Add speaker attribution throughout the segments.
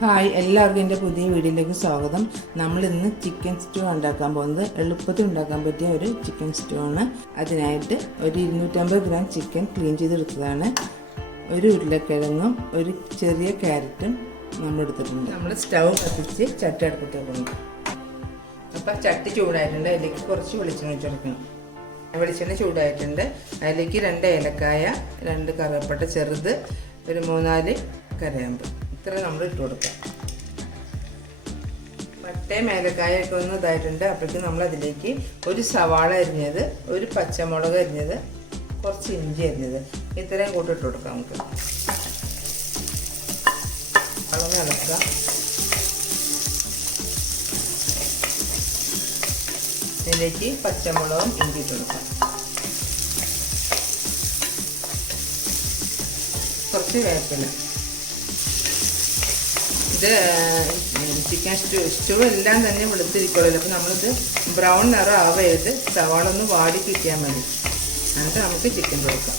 Speaker 1: Hi എല്ലാവർക്കും എന്റെ പുതിയ വീഡിയോയിലേക്ക് സ്വാഗതം. നമ്മളിന്ന് ചിക്കൻ സ്റ്റൂ ഉണ്ടാക്കാൻ പോകുന്നത് എളുപ്പത്തിൽ ഉണ്ടാക്കാൻ പറ്റിയ ഒരു ചിക്കൻ സ്റ്റൂ ആണ്. അതിനായിട്ട് ഒരു ഇരുന്നൂറ്റമ്പത് ഗ്രാം ചിക്കൻ ക്ലീൻ ചെയ്തെടുത്തതാണ്. ഒരു ഉരുളക്കിഴങ്ങും ഒരു ചെറിയ ക്യാരറ്റും നമ്മൾ എടുത്തിട്ടുണ്ട്. നമ്മൾ സ്റ്റൗ കത്തിച്ച് ചട്ടി അടുപ്പിട്ടുണ്ട് അപ്പം ചട്ടി ചൂടായിട്ടുണ്ട്. അതിലേക്ക് കുറച്ച് വെളിച്ചെണ്ണ വെച്ച് കൊടുക്കണം. വെളിച്ചെണ്ണ ചൂടായിട്ടുണ്ട്. അതിലേക്ക് രണ്ട് ഏലക്കായ രണ്ട് കറുവപ്പട്ട ചെറുത് ഒരു മൂന്നാൽ കരയാമ്പ് ഇത്ര നമ്മൾ ഇട്ട് കൊടുക്കാം. പട്ടയും ഏലക്കായൊക്കെ ഒന്ന് ഇതായിട്ടുണ്ട്. അപ്പോഴേക്കും നമ്മൾ അതിലേക്ക് ഒരു സവാള അരിഞ്ഞത് ഒരു പച്ചമുളക് അരിഞ്ഞത് കുറച്ച് ഇഞ്ചി അരിഞ്ഞത്. ഇത്രയും കൂട്ടി ഇട്ട് കൊടുക്കാം നമുക്ക്. അളന്ന് ഇളക്കുക ഇതിലേക്ക് പച്ചമുളകും ഇഞ്ചി ഇട്ട് കൊടുക്കാം. കുറച്ച് വേപ്പില. ഇത് ചിക്കൻ സ്റ്റൂ സ്റ്റൂ എല്ലാം തന്നെ വെളുത്തിരിക്കുള്ളൂ. അപ്പോൾ നമ്മളിത് ബ്രൗൺ നിറം ആവരുത്. സവാള ഒന്ന് വാടി കിട്ടിയാൽ മതി. എന്നിട്ട് നമുക്ക് ചിക്കൻ കൊടുക്കാം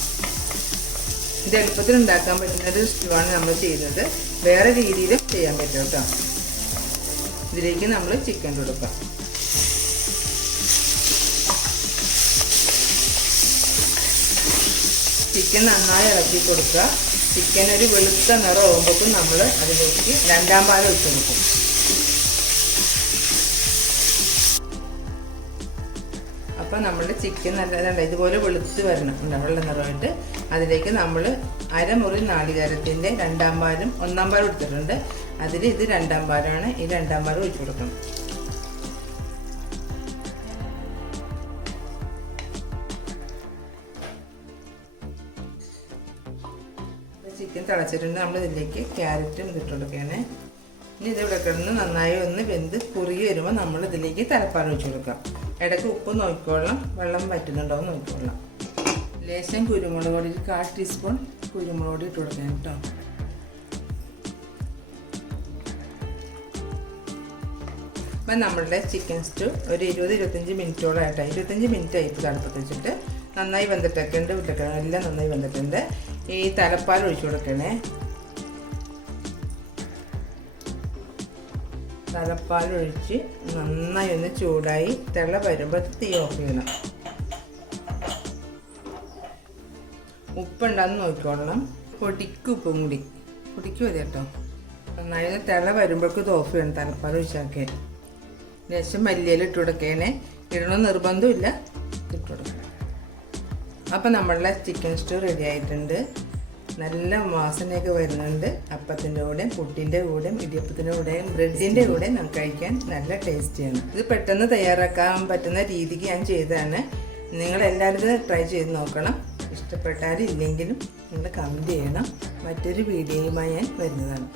Speaker 1: ഇത് എളുപ്പത്തിൽ ഉണ്ടാക്കാൻ പറ്റുന്ന ഒരു സ്റ്റൂ ആണ് നമ്മൾ ചെയ്തത്. വേറെ രീതിയിലും ചെയ്യാൻ പറ്റും കേട്ടോ. ഇതിലേക്ക് നമ്മൾ ചിക്കൻ കൊടുക്കാം. ചിക്കൻ നന്നായി ഇളക്കി കൊടുക്കുക. ചിക്കൻ ഒരു വെളുത്ത നിറം ആകുമ്പോഴേക്കും നമ്മൾ അതിലേക്ക് രണ്ടാം പാലം ഇട്ട് കൊടുക്കും. അപ്പോൾ നമ്മുടെ ചിക്കൻ നല്ല ഇതുപോലെ വെളുത്ത് വരണം. വെള്ള നിറമായിട്ട്. അതിലേക്ക് നമ്മൾ അരമുറി നാളികേരത്തിന്റെ രണ്ടാം പാലും ഒന്നാം പാലും എടുത്തിട്ടുണ്ട് അതിൽ ഇത് രണ്ടാം പാലാണ്. ഈ രണ്ടാം പാലും ഒഴിച്ചു കൊടുക്കണം. ചിക്കൻ തിളച്ചിട്ടുണ്ട്. നമ്മൾ ഇതിലേക്ക് ക്യാരറ്റും ഇട്ട് കൊടുക്കുകയാണ് ഇനി ഇത് ഇവിടെ കിടന്ന് നന്നായി ഒന്ന് വെന്ത് കുറുകി വരുമ്പോൾ നമ്മൾ ഇതിലേക്ക് തലപ്പാൽ ഒഴിച്ചു കൊടുക്കാം. ഇടയ്ക്ക് ഉപ്പ് നോക്കിക്കൊള്ളാം വെള്ളം പറ്റുന്നുണ്ടോ എന്ന് നോക്കിക്കൊള്ളാം ലേശം കുരുമുളക് പൊടി ഒരു കാൽ ടീസ്പൂൺ കുരുമുളക് പൊടി ഇട്ട് കൊടുക്കാം കേട്ടോ. അപ്പം നമ്മളുടെ ചിക്കൻ സ്റ്റൂ ഒരു ഇരുപത് ഇരുപത്തഞ്ച് മിനിറ്റോളം ആയിട്ടാണ് ഇരുപത്തഞ്ച് മിനിറ്റ് ആയിട്ട് തണുപ്പത്ത് വെച്ചിട്ട്. നന്നായി വെന്തിട്ടൊക്കെ ഉണ്ട് എല്ലാം നന്നായി വെന്തിട്ടുണ്ട്. ഈ തലപ്പാൽ ഒഴിച്ചു കൊടുക്കണേ. തലപ്പാൽ ഒഴിച്ച് നന്നായി ഒന്ന് ചൂടായി തിള വരുമ്പോൾ തീ ഓഫ് ചെയ്യണം. ഉപ്പുണ്ടാന്ന് നോക്കിക്കോളണം. പൊടിക്ക് ഉപ്പും കൂടി. പൊടിക്ക് മതി കേട്ടോ. നന്നായി ഒന്ന് തിള വരുമ്പോഴേക്കും ഓഫ് ചെയ്യണം തലപ്പാൽ ഒഴിച്ചാക്കേ ലേശം ഇട്ട് കൊടുക്കേനെ ഇടണമെന്ന് നിർബന്ധമില്ല ഇട്ട് കൊടുക്കണം. അപ്പം നമ്മളുടെ ചിക്കൻ സ്റ്റൂ റെഡി ആയിട്ടുണ്ട്. നല്ല വാസനയൊക്കെ വരുന്നുണ്ട്. അപ്പത്തിന്റെ കൂടെയും പുട്ടിന്റെ കൂടെയും ഇടിയപ്പത്തിന്റെ കൂടെയും ബ്രെഡിന്റെ കൂടെയും നമുക്ക് കഴിക്കാൻ നല്ല ടേസ്റ്റിയാണ് ഇത് പെട്ടെന്ന് തയ്യാറാക്കാൻ പറ്റുന്ന രീതിക്ക് ഞാൻ ചെയ്തതാണ്. നിങ്ങളെല്ലാവരും ട്രൈ ചെയ്ത് നോക്കണം. ഇഷ്ടപ്പെട്ടാലും ഇല്ലെങ്കിലും നിങ്ങൾ കമന്റ് ചെയ്യണം. മറ്റൊരു വീഡിയോയുമായി ഞാൻ വരുന്നതാണ്.